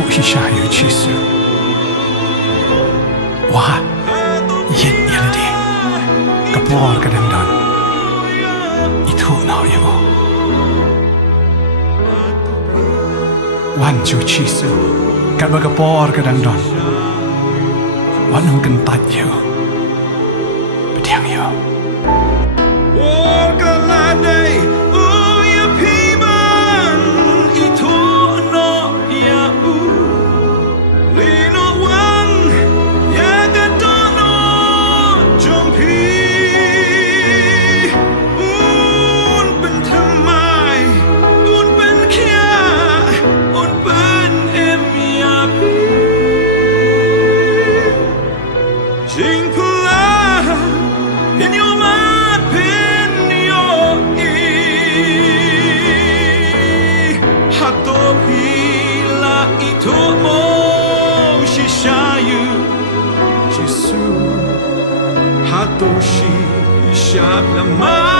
土西下有气势，哇，เย็นเย็นดีกระปอร์กระดังดันอีทุนเอาอยู่วันจูชีสูกับกระปอร์กระดังดันวันนึงกันตัดอยู่ไปเที่ยงอยู่Hatoshi Shaklama